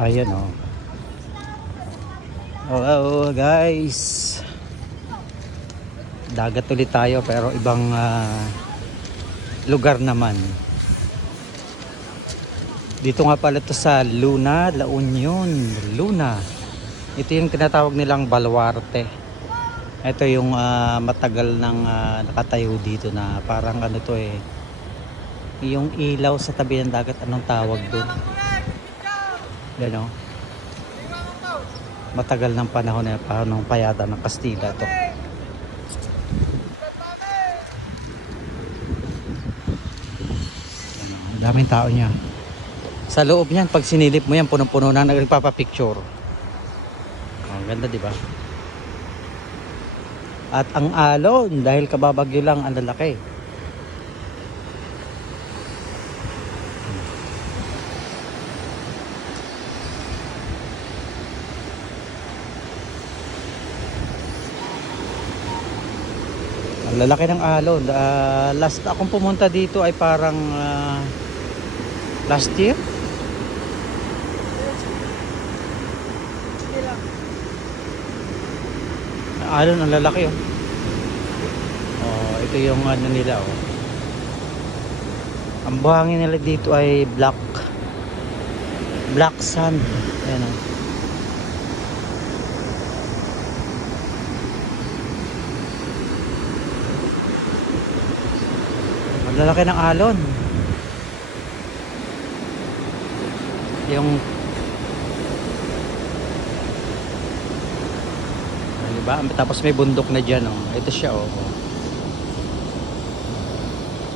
Ayan oh. Hello guys. Dagat ulit tayo pero ibang lugar naman. Dito nga pala to sa Luna, La Union, Luna. Ito yung tinatawag nilang Baluarte. Ito yung matagal nang nakatayo dito na parang ano to eh. Yung ilaw sa tabi ng dagat, anong tawag doon? Yan o. Matagal ng panahon na parang payata ng Kastila to. Ang daming tao niya. Sa loob niyan, pag sinilip mo yan, punong-puno na nagpapapicture. Ang ganda, di ba? At ang alon, dahil kababagyo lang, ang lalaki. Ang lalaki ng alon. Last akong pumunta dito ay parang last year. Alon ang lalaki oh. Oh, ito yung ano nila oh. Ang buhangin nila dito ay black sand. Ayan oh. Ang lalaki ng alon. Yung diba? Tapos may bundok na dyan oh. Ito siya oh.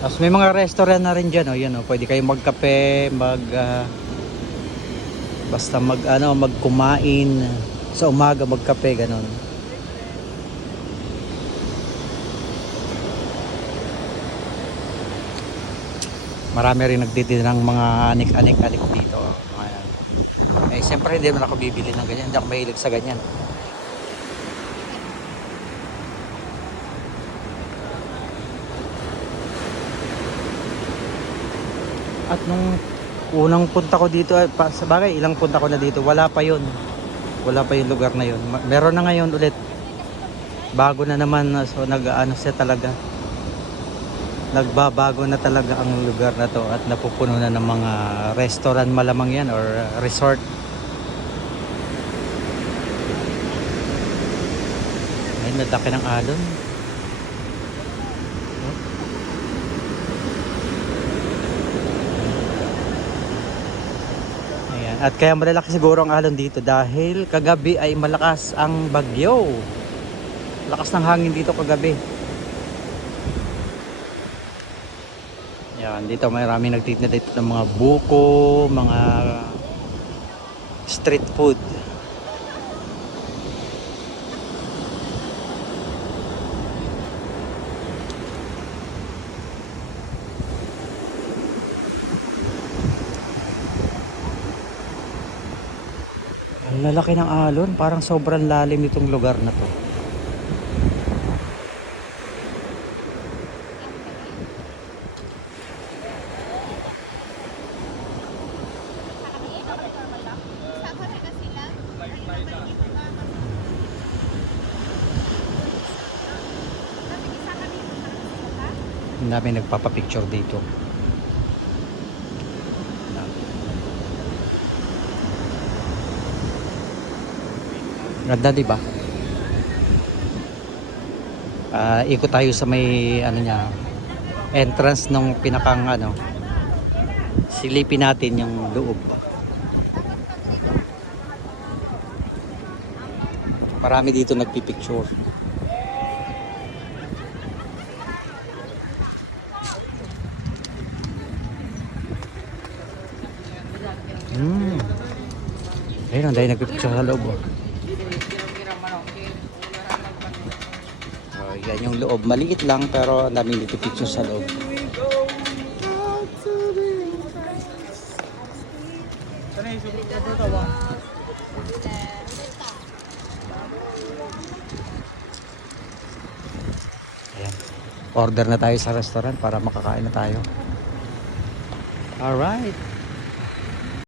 Tapos may mga restaurant na rin dyan oh. Yan oh. Pwede kayong magkape, basta magkumain sa umaga, magkape, ganun. Marami rin nagtitinda ng mga anik-anik dito oh. Ayan. Eh siyempre hindi naman ako bibili ng ganyan. Hindi ako mahilig sa ganyan. At nung unang punta ko dito, sa bagay ilang punta ko na dito, wala pa yung lugar na yun. Meron na ngayon ulit, bago na naman. So siya talaga, nagbabago na talaga ang lugar na to at napupuno na ng mga restaurant malamang yan or resort. Ayun, nadaki ng alon. At kaya malalaki siguro ang alon dito dahil kagabi ay malakas ang bagyo. Lakas ng hangin dito kagabi. Yan, dito marami nagtitinda dito ng mga buko, mga street food. Ang lalaki ng alon, parang sobrang lalim nitong lugar na to. Ang dami nagpapapicture dito. Ganda, di ba? Ikot tayo sa may entrance ng pinakang silipin natin yung loob. Marami dito nagpipicture. Ayun, ang dahil nagpipicture sa loob oh. Yan yung loob, maliit lang pero ang daming nagpipicture sa loob. Ayan. Order na tayo sa restaurant para makakain na tayo. Alright.